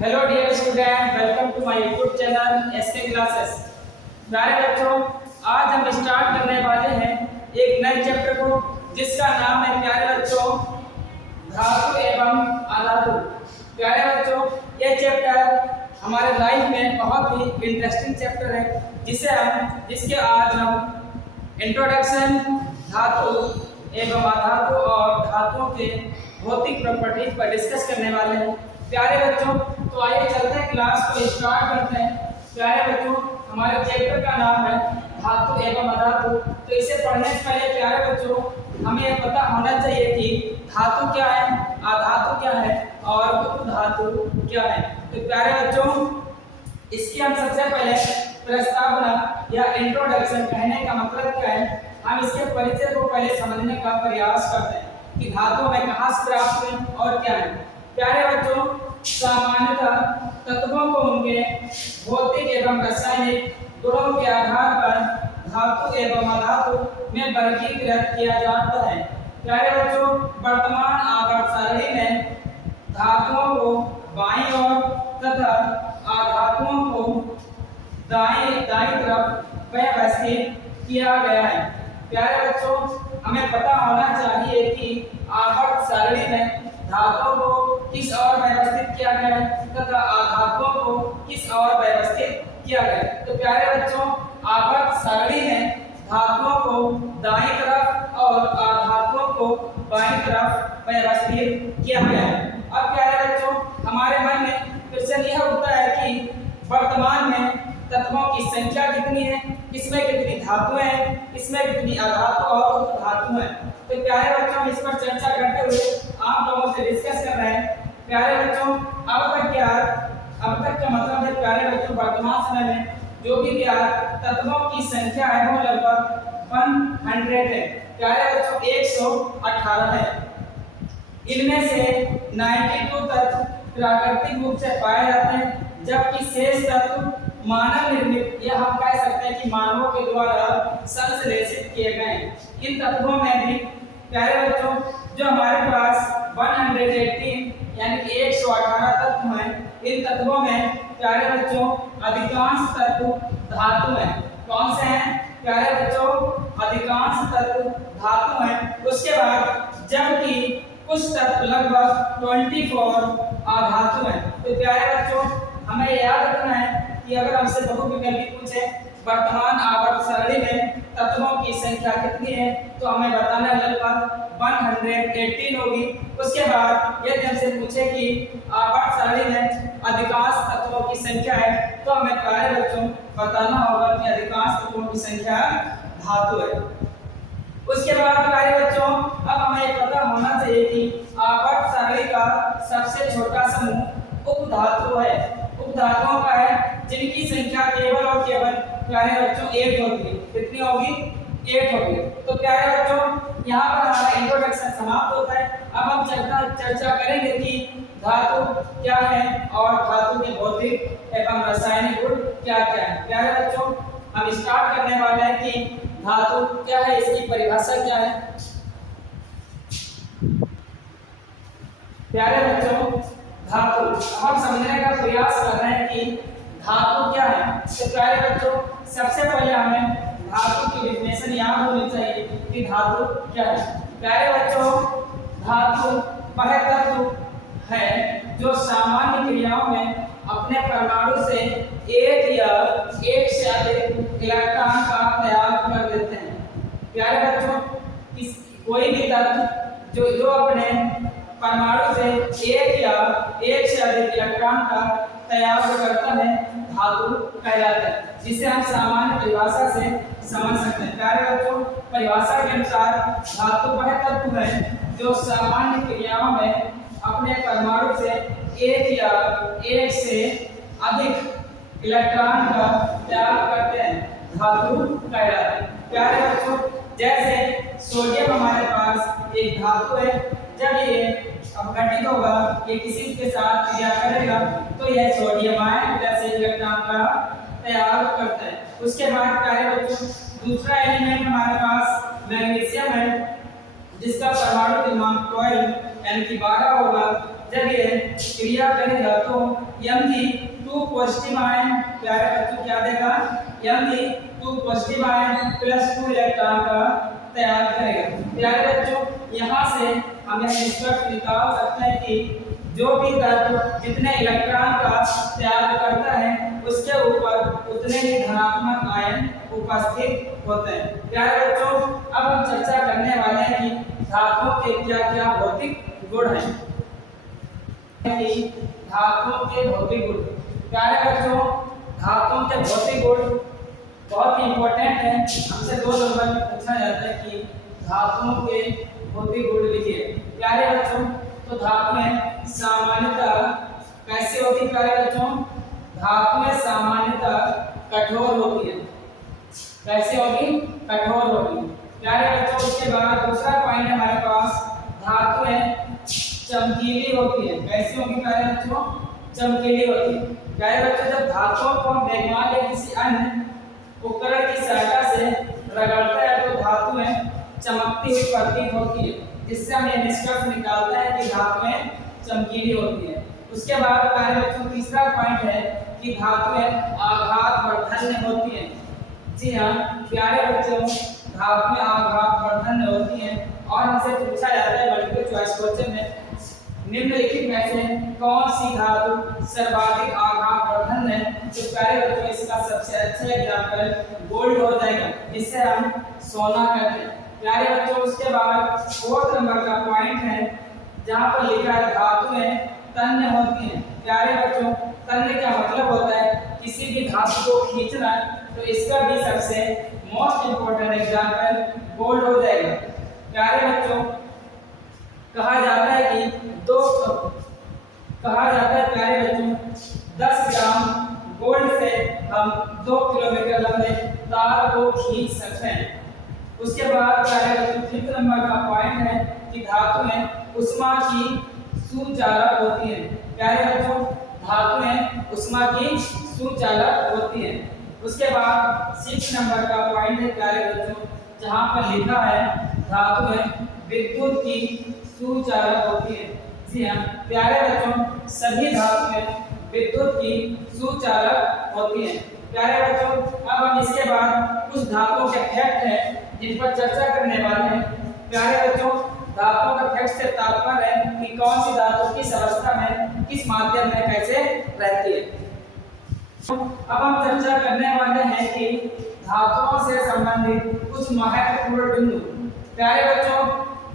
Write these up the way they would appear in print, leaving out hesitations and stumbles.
Hello dear student, welcome to my YouTube channel SK classes. प्यारे बच्चों, आज हम स्टार्ट करने वाले हैं एक नए चैप्टर को जिसका नाम है प्यारे बच्चों धातु एवं अधातु। प्यारे बच्चों, ये चैप्टर हमारे लाइफ में बहुत ही इंटरेस्टिंग चैप्टर है जिसके आज हम इंट्रोडक्शन धातु एवं अधातु और धातुओं के भौतिक प्रॉपर्टीज पर डिस्कस करने वाले हैं। प्यारे बच्चों, तो आइए चलते हैं, क्लास को स्टार्ट करते हैं। प्यारे बच्चों, हमारे चैप्टर का नाम है धातु एवं अधातु। तो इसे पढ़ने से पहले प्यारे बच्चों हमें यह पता होना चाहिए कि धातु क्या है, अधातु क्या है और उपधातु क्या है। तो प्यारे बच्चों, इसकी हम सबसे पहले प्रस्तावना या इंट्रोडक्शन कहने का मतलब क्या है, हम इसके परिचय को पहले समझने का प्रयास करते हैं कि धातु में कहाँ से प्राप्त है और क्या है। प्यारे बच्चों, सामान्यतः तत्वों को उनके भौतिक एवं रासायनिक गुणों के आधार पर धातु एवं अधातु में वर्गीकृत किया जाता है। प्यारे बच्चों, वर्तमान आवर्त सारणी में धातुओं को बाईं ओर तथा अधातुओं को दाईं तरफ व्यवस्थित किया गया है। प्यारे बच्चों, हमें पता होना चाहिए कि आवर्त सारणी में धातुओं को किस ओर व्यवस्थित किया गया है तथा अधातुओं को किस ओर व्यवस्थित किया गया है। तो प्यारे बच्चों, आवर्त सारणी में धातुओं को दाईं तरफ और अधातुओं को बाईं तरफ व्यवस्थित किया गया है। अब प्यारे बच्चों, हमारे मन में प्रश्न यह उठता है कि वर्तमान में तत्वों की संख्या कितनी है, इसमें कितनी धातुएं हैं, इसमें कितनी अधातु और उपधातु हैं। तो प्यारे बच्चों, हम इस पर चर्चा करते हुए आप लोगों से डिस्कस कर रहे हैं। प्यारे बच्चों, अब तक का मतलब है प्यारे बच्चों, वर्तमान समय में जो भी तत्वों की संख्या है वो लगभग 100 है। प्यारे बच्चों, 118 है। इनमें से 92 तत्व प्राकृतिक रूप से पाए जाते हैं, जबकि शेष तत्व मानव निर्मित या हम कह सकते हैं कि मानवों के द्वारा संश्लेषित किए गए। इन तत्वों में भी प्यारे बच्चों जो हमारे पास 118 यानी कि 118 तत्व हैं, इन तत्वों में प्यारे बच्चों अधिकांश तत्व धातु हैं। कौन से हैं प्यारे बच्चों? अधिकांश तत्व धातु हैं। उसके बाद जबकि कुछ तत्व लगभग 24 अधातु हैं। तो प्यारे बच्चों, हमें याद रखना है कि अगर हमसे बहुविकल्पी पूछे वर्तमान आवर्त सारणी में तत्वों की संख्या कितनी है तो हमें बताना लगभग 118 होगी। उसके बाद यदि हमसे पूछे कि आवर्त सारणी में अधिकांश तत्वों की संख्या है तो हमें प्यारे बच्चों बताना होगा कि अधिकांश तत्वों की संख्या धातु है। उसके बाद प्यारे बच्चों, अब हमें पता होना चाहिए कि आवर्त सारणी का सबसे छोटा समूह उपधातु है। उपधातुओं का है जिनकी संख्या केवल और केवल प्यारे बच्चों 8 होगी। कितनी होगी? 8 होगी। तो प्यारे बच्चों, यहाँ पर हमारा इंट्रोडक्शन समाप्त होता है। अब हम चर्चा करेंगे कि धातु क्या है और धातु के भौतिक एवं रासायनिक गुण क्या क्या है। प्यारे बच्चों, हम स्टार्ट करने वाले हैं कि धातु क्या है, इसकी परिभाषा क्या है। प्यारे बच्चों, धातु हम समझने का प्रयास कर रहे हैं कि धातु क्या है। तो प्यारे बच्चों, सबसे पहले हमें धातु की डेफिनेशन याद होनी चाहिए कि धातु क्या है। प्यारे बच्चों, धातु वह तत्व है जो सामान्य क्रियाओं में अपने परमाणु से एक या एक से अधिक इलेक्ट्रॉन का त्याग कर देते हैं। प्यारे बच्चों, कोई भी तत्व जो अपने परमाणु से एक या एक से अधिक इलेक्ट्रॉन का त्याग करता है धातु कहलाता है, जिसे हम सामान्य परिभाषा से समझ सकते हैं। प्यारे बच्चों, परिभाषा के अनुसार धातु वह तत्व है जो सामान्य क्रियाओं में अपने परमाणु से एक या एक से अधिक इलेक्ट्रॉन का त्याग करते हैं, धातु कहलाता है। प्यारे बच्चों, जैसे सोडियम हमारे पास एक धातु है, जब ये अपघटित होगा, ये किसी के साथ क्रिया करेगा तो यह सोडियम आयन प्लस इलेक्ट्रॉन का त्याग करता है। उसके बाद प्यारे बच्चों, दूसरा एलिमेंट हमारे पास मैग्नीशियम है, जिसका परमाणु क्रमांक 12 यानी कि 12 होगा। जब ये क्रिया करेगा तो Mg2 पॉजिटिव आयन प्यारे बच्चों क्या देगा, Mg2 positive ion plus 2 electron का तैयार करेगा। प्यारे बच्चों यहाँ से हम यह निष्कर्ष निकाल सकते हैं कि जो भी धातु जितने इलेक्ट्रॉन का त्याग करता है उसके ऊपर उतने ही धनात्मक आयन उपस्थित होते हैं। प्यारे बच्चों अब हम चर्चा करने वाले हैं कि धातुओं के क्या क्या भौतिक गुण हैं। धातुओं के भौतिक गुण, प्यारे बच्चों धातुओं के भौतिक गुण बहुत ही इंपॉर्टेंट है। हमसे 2 नंबर में पूछा जाता है कि धातुओं के भौतिक गुण लिखिए। प्यारे बच्चों तो धातुएं सामान्यतः कैसे होती है प्यारे बच्चों, धातुएं सामान्यतः कठोर होती है। कैसे होगी, कठोर होगी। प्यारे बच्चों उसके बाद दूसरा पॉइंट हमारे पास धातुएं चमकीली होती है। कैसी होगी प्यारे बच्चों, चमकीली होती है। प्यारे बच्चों जब धातुओं को हम देखभाल या किसी अन्य उपकरण की सहायता से रगड़ते हैं तो धातुएं चमकती हुई प्रतीत होती है, जिससे हम ये निष्कर्ष निकालते हैं कि धातुएं चमकीली होती है। उसके बाद प्यारे बच्चों तीसरा पॉइंट है कि धातुएं आघात वर्धन्य होती हैं। जी हाँ प्यारे बच्चों धातुएं आघात वर्धन्य होती हैं और हमसे पूछा जाता है मल्टीपल चॉइस क्वेश्चन में निम्नलिखित में से कौन सी धातु सर्वाधिक आघात वर्धन है। तो प्यारे बच्चों इसका सबसे अच्छा एग्जांपल गोल्ड हो जाएगा, जिससे हम सोना कहते हैं। प्यारे बच्चों उसके बाद 4 नंबर का पॉइंट है जहां पर लिखा है धातुएं तन्य होती हैं। प्यारे बच्चों तन्य का मतलब होता है किसी भी धातु को खींचना, तो इसका भी सबसे मोस्ट इंपोर्टेंट एग्जांपल गोल्ड हो जाएगा। प्यारे बच्चों कहा जाता है कि प्यारे बच्चों 10 ग्राम गोल्ड से हम 2 किलोमीटर लंबे तार को खींच सकते हैं। उसके बाद प्यारे बच्चों 5 नंबर का पॉइंट है कि धातुएं उष्मा की सुचालक होती हैं। प्यारे बच्चों धातुएं उष्मा की सुचालक होती हैं। उसके बाद 6 नंबर का पॉइंट है प्यारे बच्चों जहां पर लिखा है धातुएं विद्युत की सुचालक होती है। जी हाँ प्यारे बच्चों सभी धातुएं विद्युत की सुचालक होती हैं। प्यारे बच्चों अब हम इसके बाद कुछ धातुओं के फैक्ट हैं जिन पर चर्चा करने वाले हैं। प्यारे बच्चों धातुओं का फैक्ट से तात्पर्य है कि कौन सी धातु किस अवस्था में किस माध्यम में कैसे रहती है। अब हम चर्चा करने वाले हैं कि धातुओं से संबंधित कुछ महत्वपूर्ण बिंदु। प्यारे बच्चों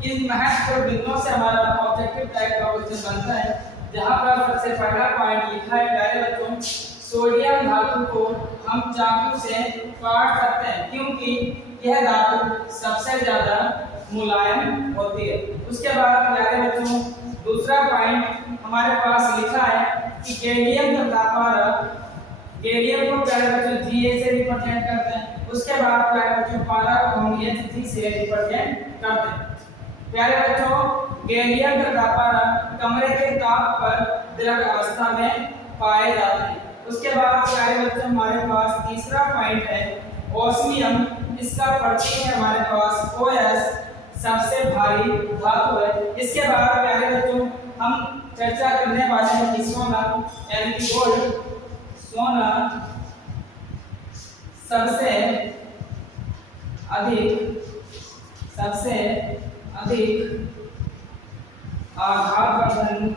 इन महत्वपूर्ण बिंदुओं से हमारा ऑब्जेक्टिव टाइप का क्वेश्चन बनता है, जहां पर सबसे पहला पॉइंट लिखा है प्यारे बच्चों सोडियम धातु को हम चाकू से काट सकते हैं क्योंकि यह धातु सबसे ज्यादा मुलायम होती है। उसके बाद प्यारे बच्चों दूसरा पॉइंट हमारे पास लिखा है कि गैलियम तथा पारा, गैलियम को प्यारे बच्चों Ga से रिप्रेजेंट करते हैं। उसके बाद प्यारे बच्चों पारा को हम Hg से रिप्रेजेंट करते हैं। प्यारे बच्चों गैलियम तथा पारा कमरे के ताप पर द्रव्य अवस्था में पाए जाते हैं। उसके बाद प्यारे बच्चों हमारे पास तीसरा पॉइंट है ओस्मियम, इसका प्रतीक है हमारे पास OS, सबसे भारी धातु है। इसके बाद प्यारे बच्चों हम चर्चा करने वाले हैं कि सोना यानी कि गोल्ड, सोना सबसे अधिक आघात वर्धन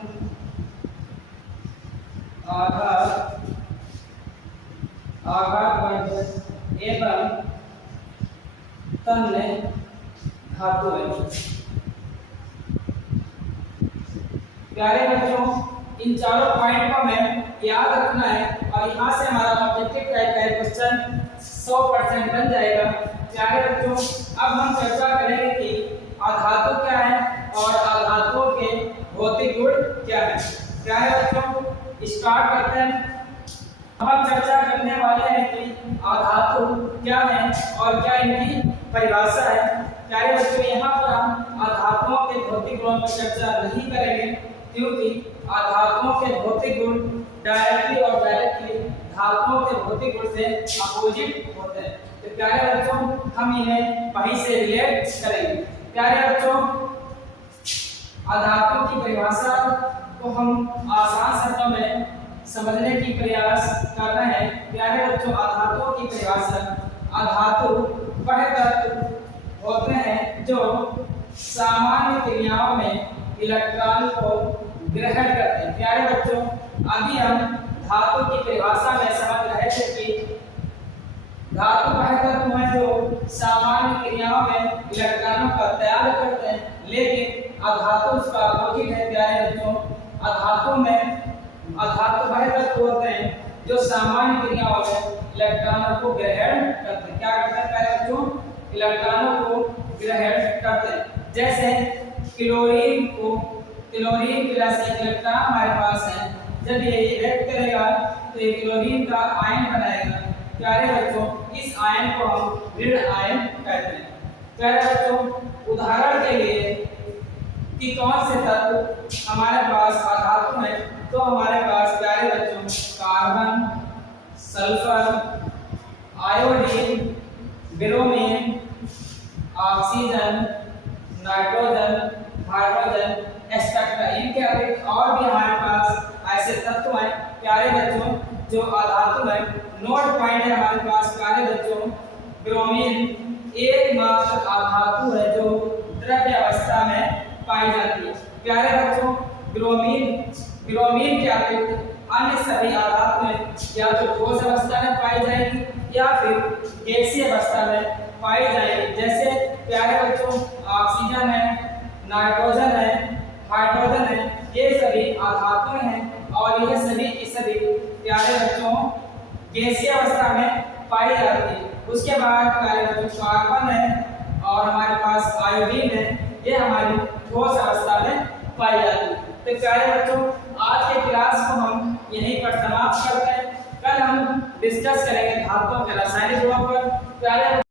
एवं तन्य धातु है। प्यारे बच्चों इन चारों पॉइंट को हमें याद रखना है और यहाँ से हमारा ऑब्जेक्टिव टाइप का क्वेश्चन 100% बन जाएगा। प्यारे बच्चों अब हम चर्चा करेंगे कि आधातु क्या है और आधातुओं के भौतिक गुण क्या है। प्यारे बच्चों स्टार्ट करते हैं। हम चर्चा करने वाले हैं कि आधातु क्या है और क्या इनकी परिभाषा है। प्यारे बच्चों यहाँ पर हम आधातुओं के भौतिक गुणों पर चर्चा नहीं करेंगे क्योंकि आधातुओं के भौतिक गुण डायरेक्टली और डायरेक्टली धातुओं के भौतिक गुण से अपोजिट होते हैं। तो प्यारे बच्चों हम इन्हें वहीं से रिलेट करेंगे। प्यारे बच्चों अधातु की परिभाषा को हम आसान शब्दों में समझने की प्रयास कर रहे हैं। प्यारे बच्चों, अधातुओं की परिभाषा, अधातु वह तत्व होते हैं जो सामान्य क्रियाओं में इलेक्ट्रॉन को ग्रहण करते हैं। प्यारे बच्चों, अभी हम धातु की परिभाषा में समझ रहे थे कि धातु वह तत्व है जो सामान्य क्रियाओं में इलेक्ट्रॉनों का त्याग करते हैं, लेकिन अधातु उसका अपोजिट है। प्यारे बच्चों, अधातु वह तत्व होते हैं जो सामान्य क्रियाओं में इलेक्ट्रॉनों को ग्रहण करते हैं। क्या करते हैं प्यारे बच्चों? इलेक्ट्रॉनों को ग्रहण करते हैं। जैसे क्लोरीन प्लस एक इलेक्ट्रॉन हमारे पास है, जब ये रिएक्ट करेगा तो ये क्लोरीन का आयन बनाएगा। प्यारे बच्चों, इस आयन को हम ऋण आयन कहते हैं। प्यारे बच्चों, उदाहरण के लिए कि कौन से तत्व हमारे पास अधातु है, तो हमारे पास प्यारे बच्चों carbon, sulphur, iodine, bromine, oxygen, nitrogen, hydrogen, etcetera. इनके अतिरिक्त और भी हमारे पास ऐसे तत्व हैं प्यारे बच्चों जो अधातु है। नोट पॉइंट है हमारे पास प्यारे बच्चों, ब्रोमीन एकमात्र अधातु है जो द्रव्य अवस्था में पाई जाती है। प्यारे बच्चों, ब्रोमीन के अतिरिक्त अन्य सभी अधातु हैं या तो ठोस अवस्था में पाई जाएगी या फिर गैसीय अवस्था में पाई जाएगी। जैसे प्यारे बच्चों ऑक्सीजन है, नाइट्रोजन है, हाइड्रोजन है, ये सभी अधातु हैं और यह सभी की सभी प्यारे बच्चों गैसीय अवस्था में पाई जाती है। उसके बाद प्यारे बच्चों कार्बन है और हमारे पास आयोडीन है, ये हमारी ठोस अवस्था में पाई जाती है। तो प्यारे बच्चों, आज के क्लास को हम यहीं पर समाप्त करते हैं। कल हम डिस्कस करेंगे धातुओं के रासायनिक गुणों पर। प्यारे